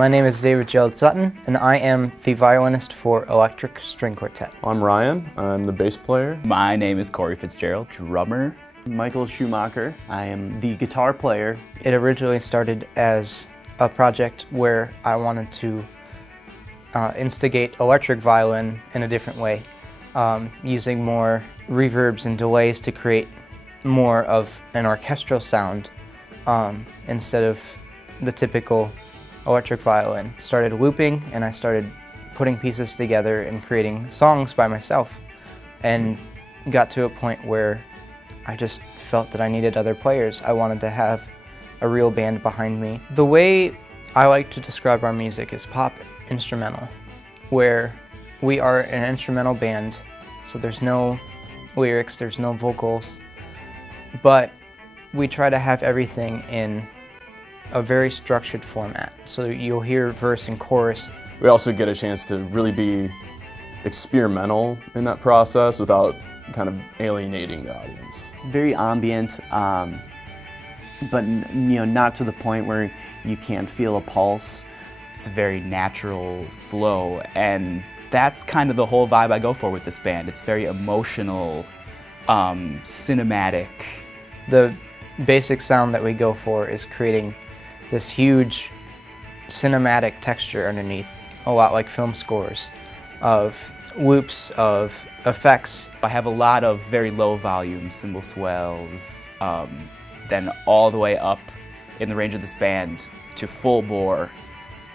My name is Gerald Sutton, and I am the violinist for Electric String Quartet. I'm Ryan. I'm the bass player. My name is Fitzgerald, drummer. Michael Schumacher. I am the guitar player. It originally started as a project where I wanted to instigate electric violin in a different way, using more reverbs and delays to create more of an orchestral sound instead of the typical electric violin. Started looping, and I started putting pieces together and creating songs by myself, and got to a point where I just felt that I needed other players. I wanted to have a real band behind me. The way I like to describe our music is pop instrumental, where we are an instrumental band, so there's no lyrics, there's no vocals, but we try to have everything in a very structured format. So you'll hear verse and chorus. We also get a chance to really be experimental in that process without kind of alienating the audience. Very ambient, but not to the point where you can't feel a pulse. It's a very natural flow, and that's kind of the whole vibe I go for with this band. It's very emotional, cinematic. The basic sound that we go for is creating this huge cinematic texture underneath, a lot like film scores, of loops, of effects. I have a lot of very low volume cymbal swells, then all the way up in the range of this band to full bore,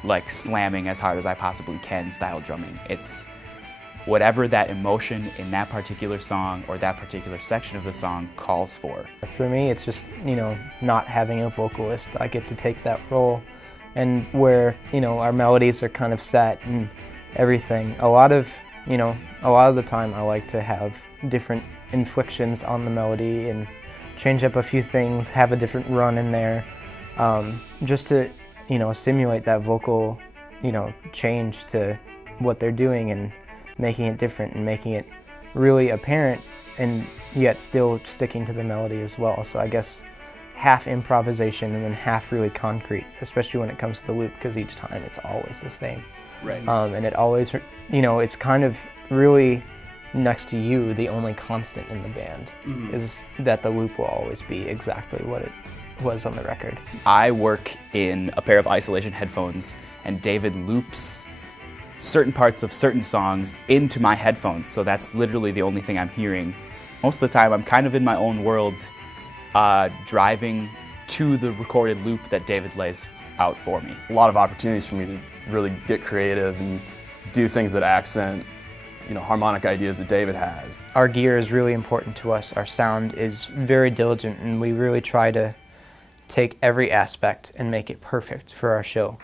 like slamming as hard as I possibly can style drumming. It's whatever that emotion in that particular song or that particular section of the song calls for. For me, it's just, not having a vocalist. I get to take that role, and where, our melodies are kind of set and everything. A lot of the time I like to have different inflections on the melody and change up a few things, have a different run in there, just to, simulate that vocal, change to what they're doing and making it different and making it really apparent, and yet still sticking to the melody as well. So I guess half improvisation and then half really concrete, especially when it comes to the loop, because each time it's always the same. Right. And it always, it's kind of really next to you, the only constant in the band is that the loop will always be exactly what it was on the record. I work in a pair of isolation headphones, and David loops certain parts of certain songs into my headphones, so that's literally the only thing I'm hearing. Most of the time I'm kind of in my own world, driving to the recorded loop that David lays out for me. A lot of opportunities for me to really get creative and do things that accent, harmonic ideas that David has. Our gear is really important to us. Our sound is very diligent, and we really try to take every aspect and make it perfect for our show.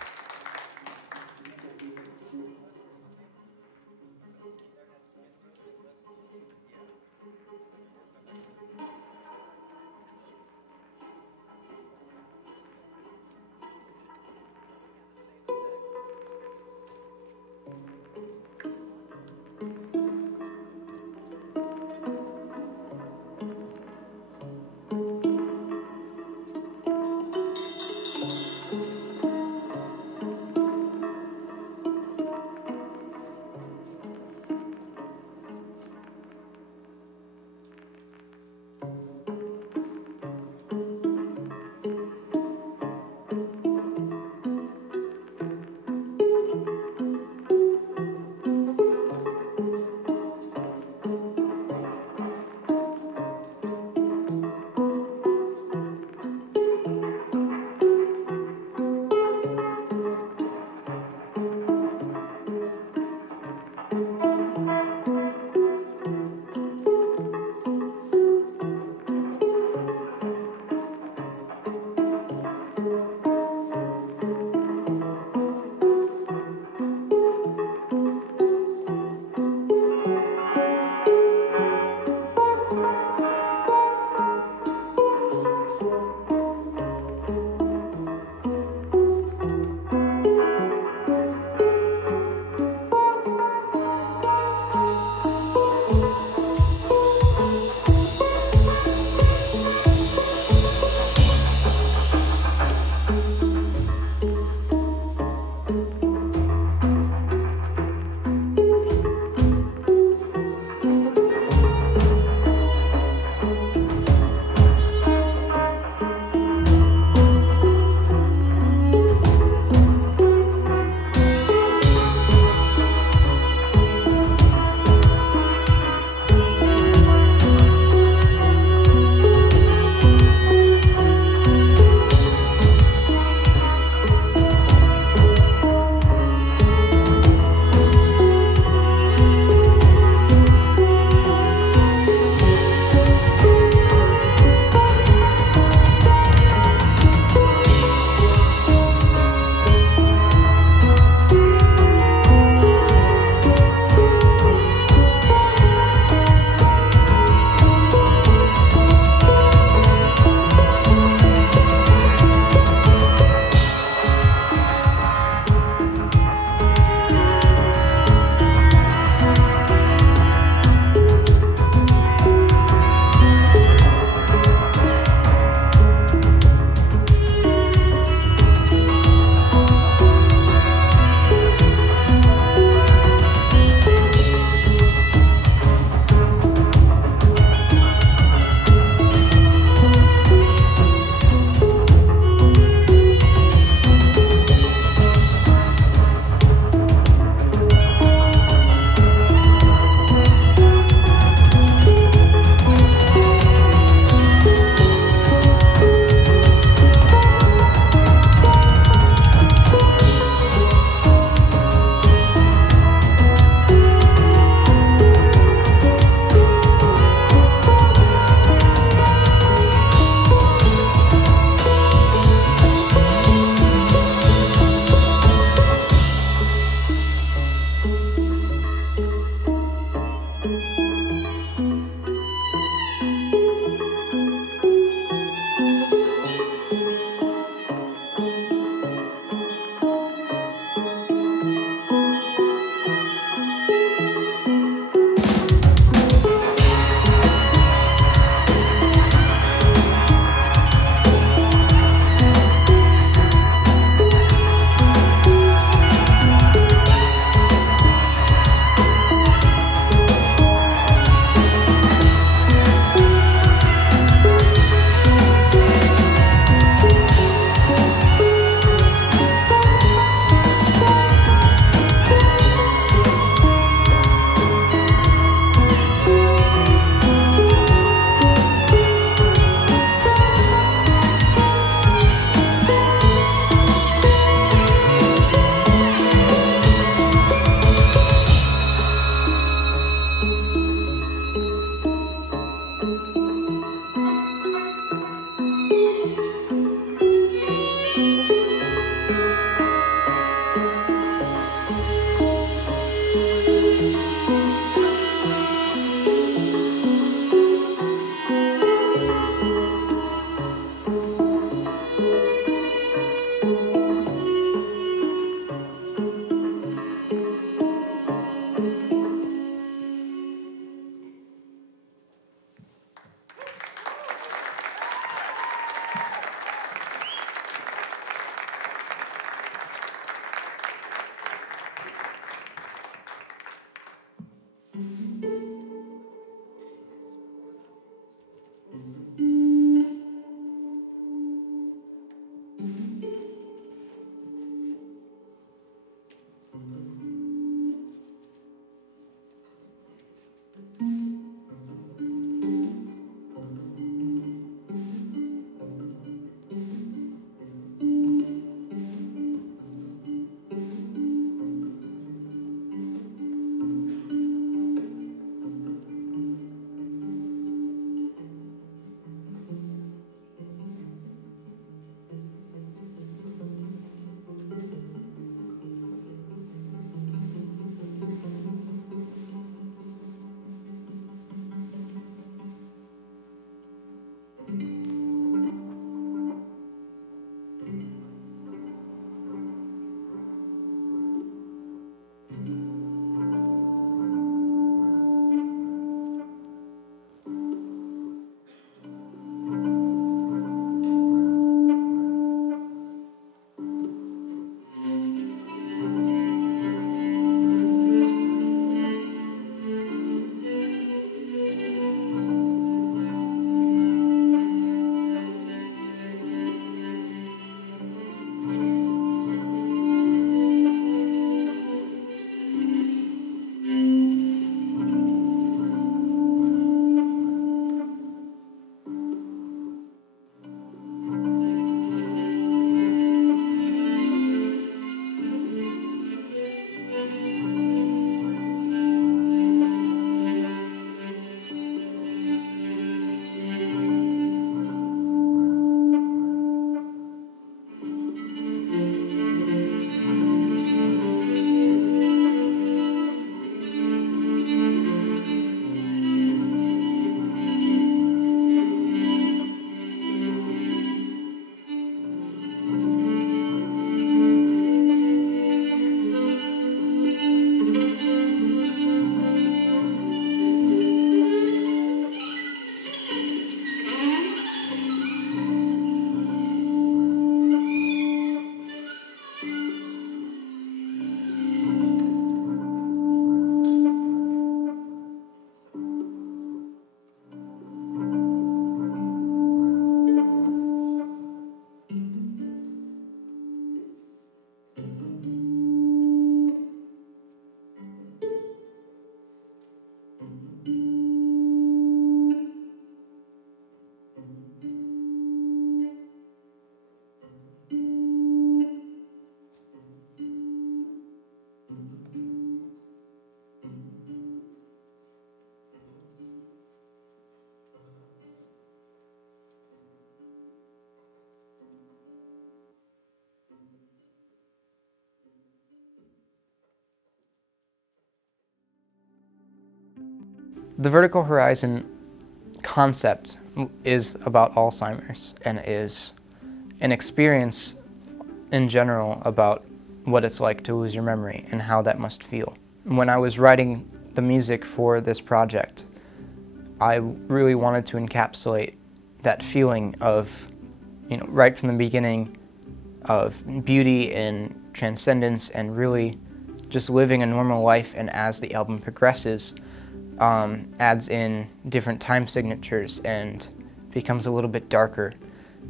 The vertical horizon concept is about Alzheimer's and is an experience in general about what it's like to lose your memory and how that must feel. When I was writing the music for this project, I really wanted to encapsulate that feeling of, right from the beginning, of beauty and transcendence and really just living a normal life, and as the album progresses, adds in different time signatures and becomes a little bit darker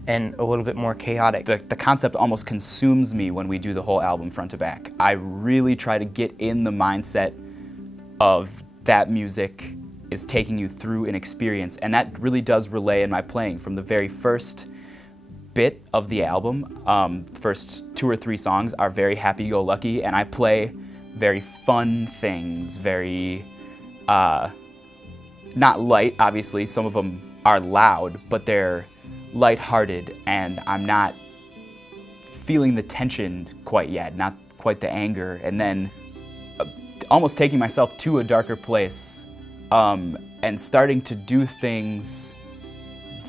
and a little bit more chaotic. The concept almost consumes me when we do the whole album front to back. I really try to get in the mindset of that music is taking you through an experience, and that really does relay in my playing from the very first bit of the album. First 2 or 3 songs are very happy-go-lucky, and I play very fun things, very, not light, obviously. Some of them are loud, but they're lighthearted, and I'm not feeling the tension quite yet, not quite the anger, and then almost taking myself to a darker place and starting to do things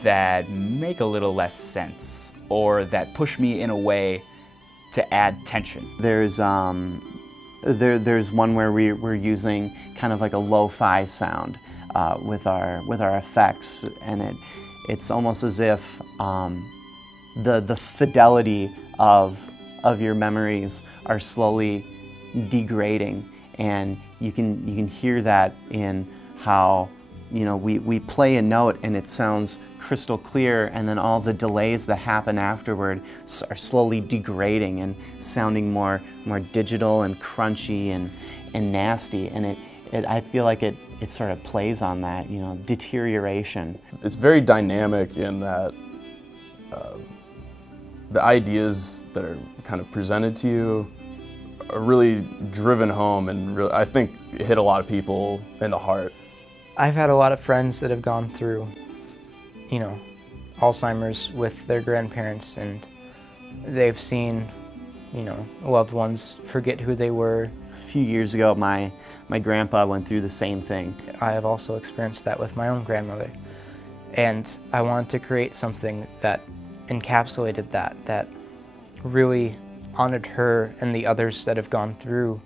that make a little less sense or that push me in a way to add tension. There's one where we're using kind of like a lo-fi sound with our effects, and it's almost as if the fidelity of your memories are slowly degrading, and you can hear that in how, you know, we play a note and it sounds crystal clear, and then all the delays that happen afterward are slowly degrading and sounding more digital and crunchy and nasty, and I feel like it sort of plays on that, you know, deterioration. It's very dynamic in that the ideas that are kind of presented to you are really driven home, and really, I think it hit a lot of people in the heart. I've had a lot of friends that have gone through, you know, Alzheimer's with their grandparents, and they've seen, you know, loved ones forget who they were. A few years ago, my grandpa went through the same thing. I have also experienced that with my own grandmother, and I wanted to create something that encapsulated that really honored her and the others that have gone through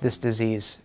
this disease.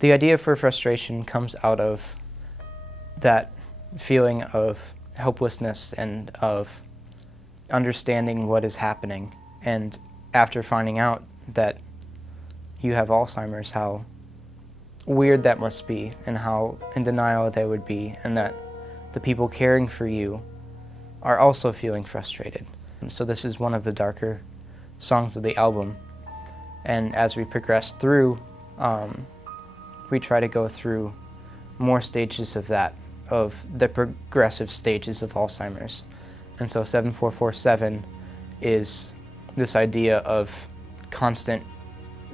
The idea for frustration comes out of that feeling of helplessness and of understanding what is happening. And after finding out that you have Alzheimer's, how weird that must be and how in denial they would be, and that the people caring for you are also feeling frustrated. And so this is one of the darker songs of the album. And as we progress through, we try to go through more stages of that, of the progressive stages of Alzheimer's. And so 7447 is this idea of constant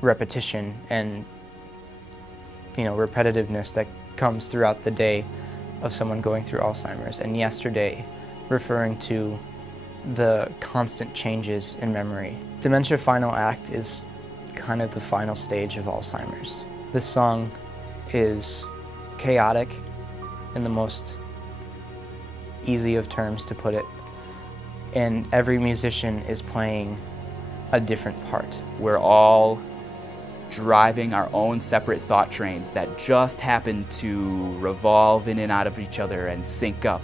repetition and, you know, repetitiveness that comes throughout the day of someone going through Alzheimer's. And yesterday, referring to the constant changes in memory. Dementia Final Act is kind of the final stage of Alzheimer's. This song is chaotic in the most easy of terms to put it, and every musician is playing a different part. We're all driving our own separate thought trains that just happen to revolve in and out of each other and sync up,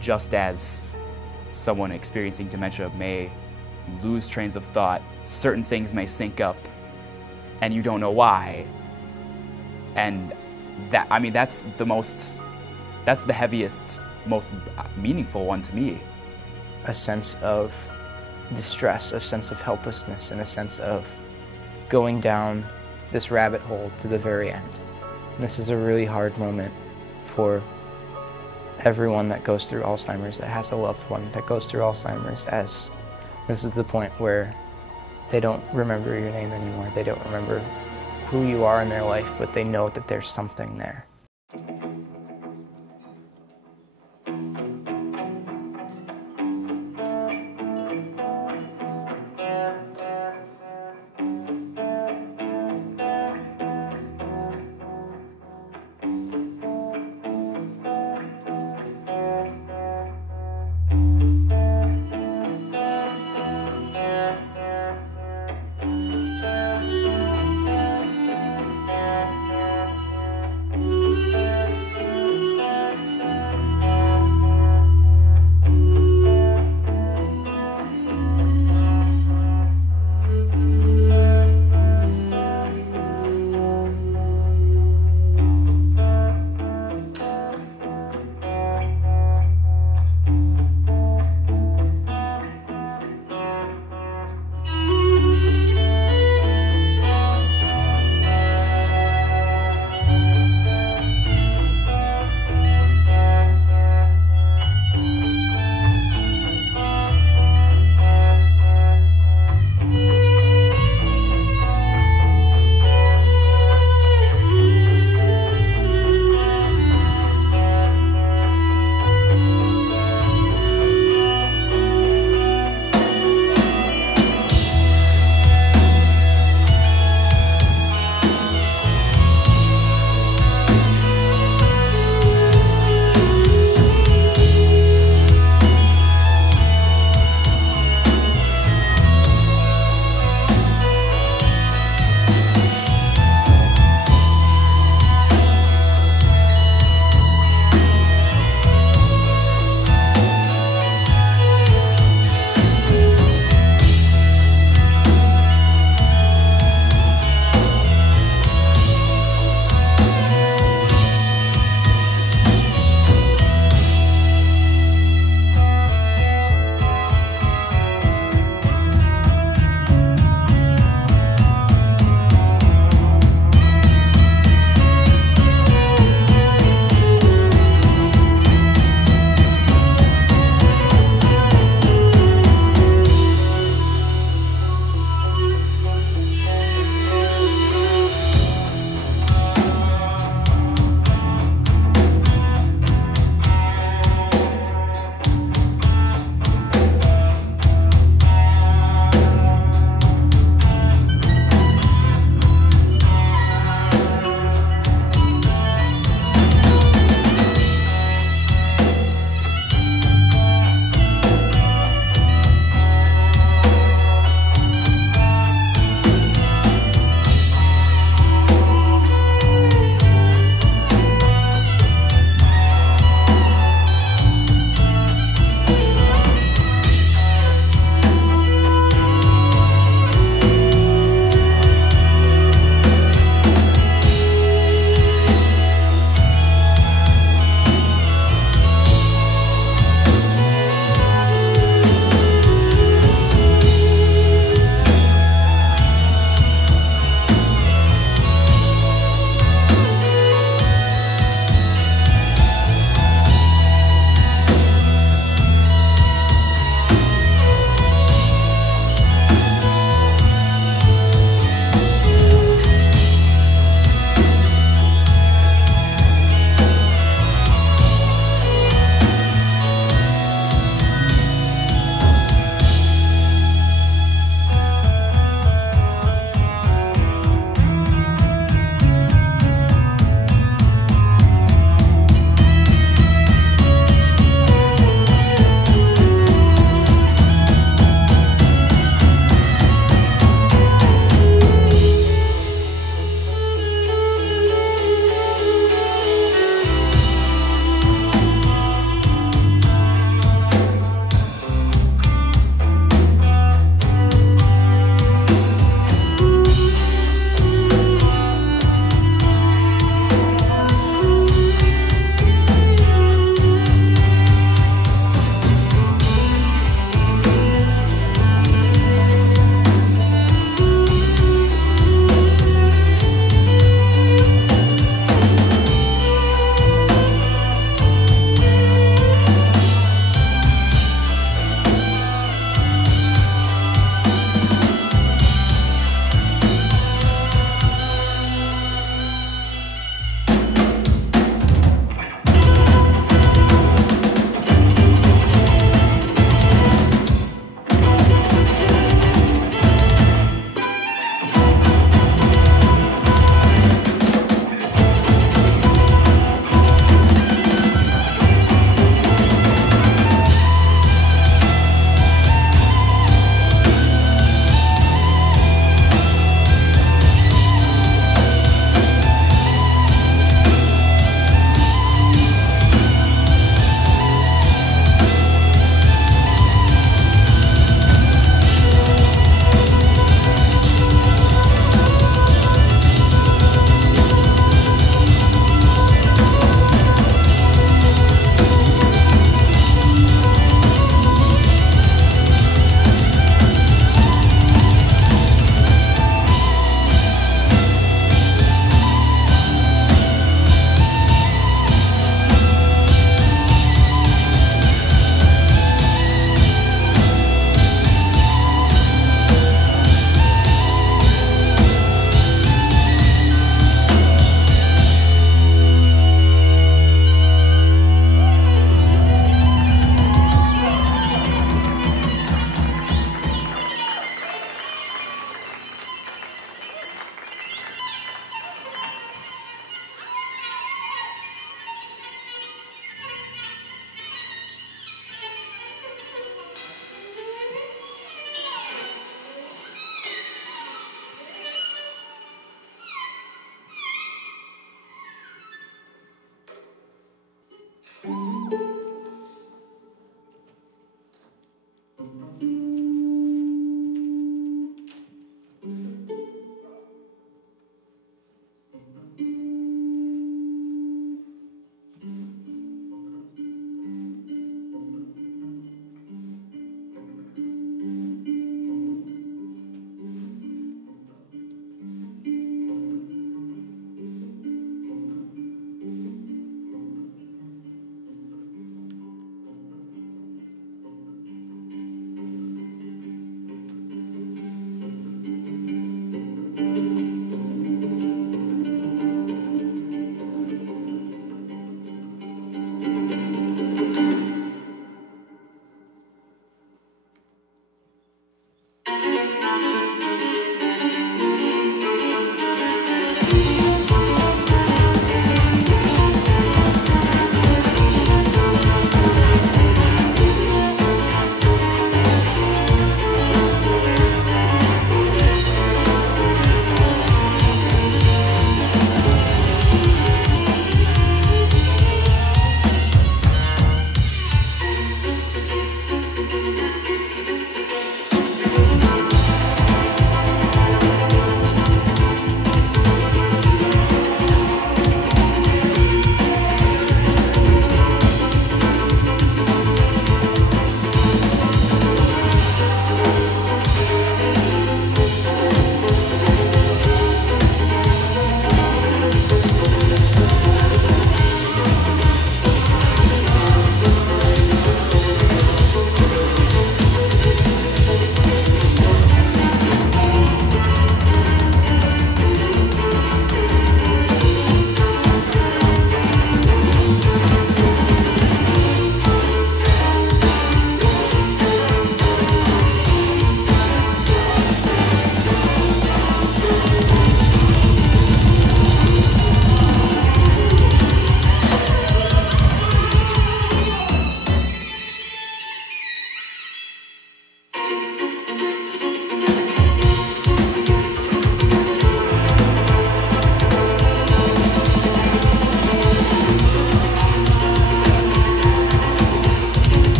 just as someone experiencing dementia may lose trains of thought. Certain things may sync up and you don't know why. And that, I mean, that's the heaviest, most meaningful one to me. A sense of distress, a sense of helplessness, and a sense of going down this rabbit hole to the very end. And this is a really hard moment for everyone that goes through Alzheimer's, that has a loved one that goes through Alzheimer's, as this is the point where they don't remember your name anymore. They don't remember who you are in their life, but they know that there's something there.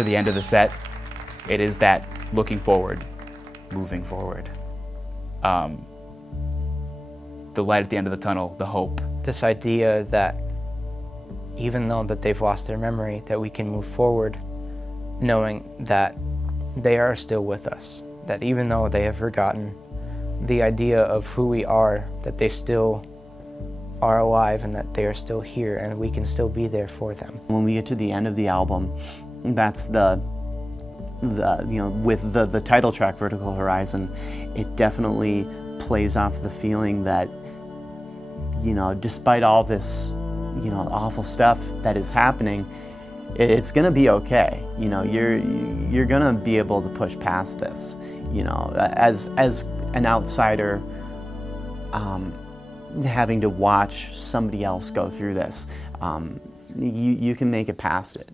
to the end of the set, it is that looking forward, moving forward. The light at the end of the tunnel, the hope. This idea that even though that they've lost their memory, that we can move forward knowing that they are still with us, that even though they have forgotten the idea of who we are, that they still are alive and that they are still here and we can still be there for them. When we get to the end of the album, that's the with the title track, Vertical Horizon, it definitely plays off the feeling that, despite all this, awful stuff that is happening, it's gonna be okay. You're gonna be able to push past this. As an outsider, having to watch somebody else go through this, you can make it past it.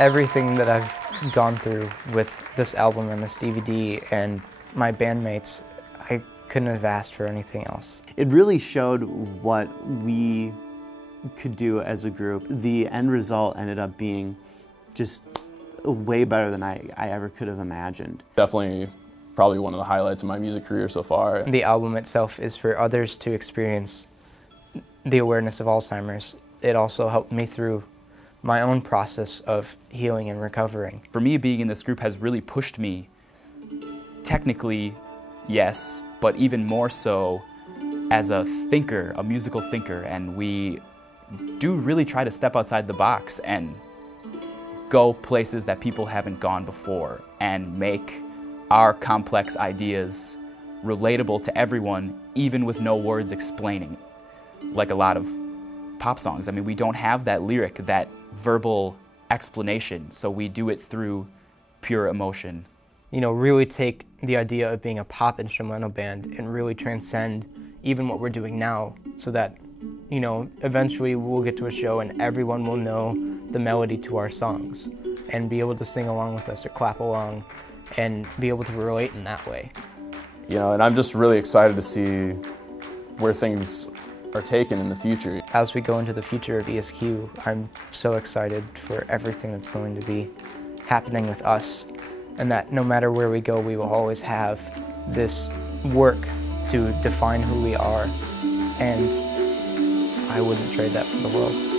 Everything that I've gone through with this album and this DVD and my bandmates, I couldn't have asked for anything else. It really showed what we could do as a group. The end result ended up being just way better than I ever could have imagined. Definitely probably one of the highlights of my music career so far. The album itself is for others to experience the awareness of Alzheimer's. It also helped me through my own process of healing and recovering. For me, being in this group has really pushed me technically, yes, but even more so as a thinker, a musical thinker, and we do really try to step outside the box and go places that people haven't gone before and make our complex ideas relatable to everyone, even with no words explaining, like a lot of pop songs. I mean, we don't have that lyric, that verbal explanation, so we do it through pure emotion. You know, really take the idea of being a pop instrumental band and really transcend even what we're doing now, so that, you know, eventually we'll get to a show and everyone will know the melody to our songs and be able to sing along with us or clap along and be able to relate in that way. You know, and I'm just really excited to see where things are taken in the future. As we go into the future of ESQ, I'm so excited for everything that's going to be happening with us, and that no matter where we go, we will always have this work to define who we are, and I wouldn't trade that for the world.